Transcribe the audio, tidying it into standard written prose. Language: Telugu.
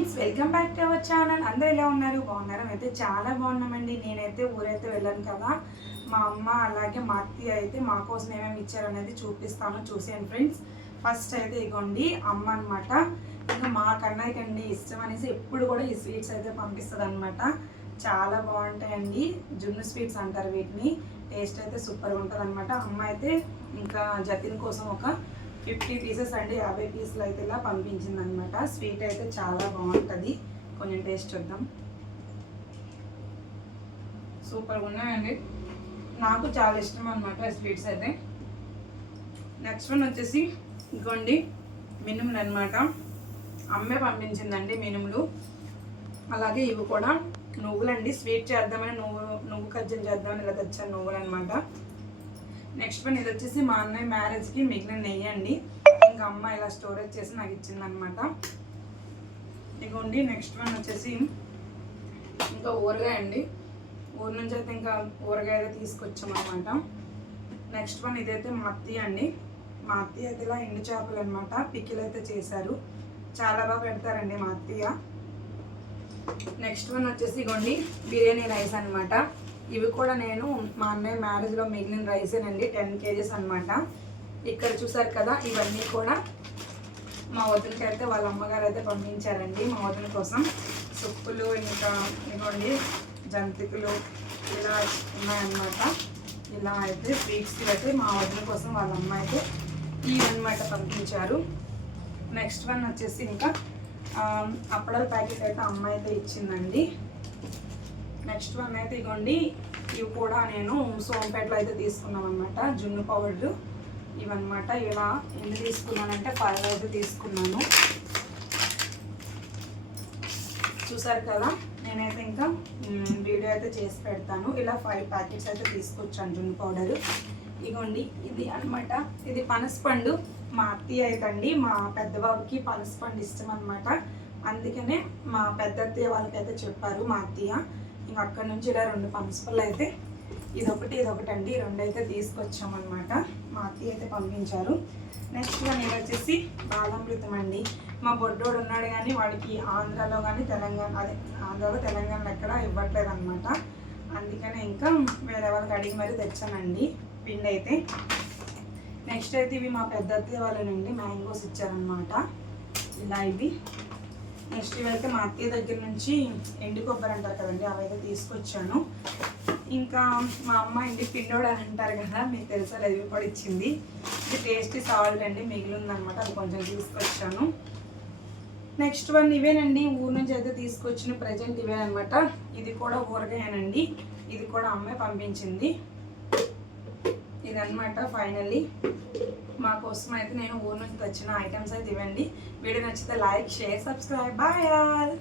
Friends, welcome back to our channel. అందరూ ఎలా ఉన్నారు? బాగున్నారా? అయితే చాలా బాగున్నామండి. నేనైతే ఊరైతే వెళ్ళాను కదా, మా అమ్మ అలాగే మా అత్తయ్య అయితే మా కోసం ఏమేమి ఇచ్చారనేది చూపిస్తాను, చూసాను ఫ్రెండ్స్. ఫస్ట్ అయితే ఇగోండి అమ్మ అనమాట. ఇంకా మా కన్నయ్యకండి ఇష్టం అనేసి ఎప్పుడు కూడా ఈ స్వీట్స్ అయితే పంపిస్తుంది అనమాట. చాలా బాగుంటాయండి, జున్ను స్వీట్స్ అంటారు వీటిని. టేస్ట్ అయితే సూపర్గా ఉంటుంది అనమాట. అమ్మ అయితే ఇంకా జతిన్ కోసం ఒక 50 పీసెస్ అండి, 50 పీసులు అయితే ఇలా పంపించింది అనమాట. స్వీట్ అయితే చాలా బాగుంటుంది, కొంచెం టేస్ట్ చూద్దాం. సూపర్గా ఉన్నాయండి, నాకు చాలా ఇష్టం అనమాట స్వీట్స్ అయితే. నెక్స్ట్ వన్ వచ్చేసి ఇదిగోండి మినుములు అనమాట. అమ్మే పంపించిందండి మినుములు. అలాగే ఇవి కూడా నువ్వులండి, స్వీట్ చేద్దామని నువ్వు కజ్జలు చేద్దామని ఇలా తెచ్చాను నువ్వులు అనమాట. నెక్స్ట్ వన్ ఇది వచ్చేసి మా అన్నయ్య మ్యారేజ్కి మిగిలిన నెయ్యి అండి. ఇంకా అమ్మ ఇలా స్టోరేజ్ చేసి నాకు ఇచ్చింది అనమాట. ఇదిగోండి నెక్స్ట్ వన్ వచ్చేసి ఇంకా ఊరగాయ అండి. ఊరు నుంచి అయితే ఇంకా ఊరగాయ అయితే తీసుకొచ్చాం అనమాట. నెక్స్ట్ వన్ ఇదైతే మా అత్తయ్య అండి. మా అత్తయ్య అయితే ఇలా ఎండు చేపలు అనమాట పికిల్ అయితే చేశారు, చాలా బాగా పెడతారండి మా అత్తయ్య. నెక్స్ట్ వన్ వచ్చేసి ఇగోండి బిర్యానీ రైస్ అనమాట. ఇవి కూడా నేను మా అన్నయ్య మ్యారేజ్లో మిగిలిన రైసేనండి, 10 kgs అనమాట. ఇక్కడ చూసారు కదా, ఇవన్నీ కూడా మా వదినకి అయితే వాళ్ళ అమ్మగారు అయితే పంపించారండి మా వదిన కోసం. సుప్పులు ఇంకా ఇవ్వండి జంతికలు ఇలా ఉన్నాయన్నమాట. ఇలా అయితే స్వీట్స్ అయితే మా వదిన కోసం వాళ్ళ అమ్మ అయితే ఇవన్నమాట పంపించారు. నెక్స్ట్ వన్ వచ్చేసి ఇంకా అప్పడాల ప్యాకెట్ అయితే అమ్మ అయితే ఇచ్చిందండి. నెక్స్ట్ వన్ అయితే ఇగోండి ఇవి కూడా నేను సోంపేటలో అయితే తీసుకున్నాం అనమాట, జున్ను పౌడర్ ఇవన్నమాట. ఇలా ఎన్ని తీసుకున్నానంటే 5 అయితే తీసుకున్నాను. చూసారు కదా, నేనైతే ఇంకా వీడియో అయితే చేసి పెడతాను. ఇలా 5 ప్యాకెట్స్ అయితే తీసుకొచ్చాను జున్ను పౌడరు. ఇగోండి ఇది అనమాట. ఇది పనసపండు. మా అత్తయ్య అయితే అండి మా పెద్ద బాబుకి పనసపండు ఇష్టం అనమాట. అందుకనే మా పెద్ద అత్తయ్య వాళ్ళకైతే చెప్పారు మా అత్తయ్య. ఇంకా అక్కడ నుంచి ఇలా 2 పనసపళ్ళు అయితే ఇదొకటి అండి, 2 అయితే తీసుకొచ్చామన్నమాట. మా అత్తయ్య అయితే పంపించారు. నెక్స్ట్ వన్ ఇది వచ్చేసి బాలామృతం అండి. మా బొడ్డోడు ఉన్నాడు కానీ వాడికి ఆంధ్రాలో కానీ ఆంధ్రాలో తెలంగాణలో ఎక్కడ ఇవ్వట్లేదు అనమాట. అందుకనే ఇంకా వేరే వాళ్ళకి అడిగి మరీ తెచ్చానండి పిండి అయితే. నెక్స్ట్ అయితే ఇవి మా పెద్ద అత్తయ్య వాళ్ళనండి మ్యాంగోస్ ఇచ్చారనమాట, ఇలా ఇవి. నెక్స్ట్ ఇవైతే మా అత్తయ్య దగ్గర నుంచి ఎండు కొబ్బరి అంటారు కదండి, అవైతే తీసుకొచ్చాను. ఇంకా మా అమ్మ ఇంటి పిండోడు అని అంటారు కదా, మీకు తెలుసా లేదు, ఇవి కూడా ఇచ్చింది. ఇది టేస్టీ సాల్ట్ అండి, మిగిలిందనమాట, అది కొంచెం తీసుకొచ్చాను. నెక్స్ట్ వన్ ఇవేనండి, ఊరు నుంచి అయితే తీసుకొచ్చిన ప్రజెంట్ ఇవే అనమాట. ఇది కూడా ఊరగాయనండి, ఇది కూడా అమ్మే పంపించింది. ఇదన్నమాట ఫైనల్లీ మా కోసం అయితే నేను ఊరు నుంచి తెచ్చిన ఐటమ్స్ అయితే ఇవ్వండి. వీడియో నచ్చితే like, share, subscribe. Bye all.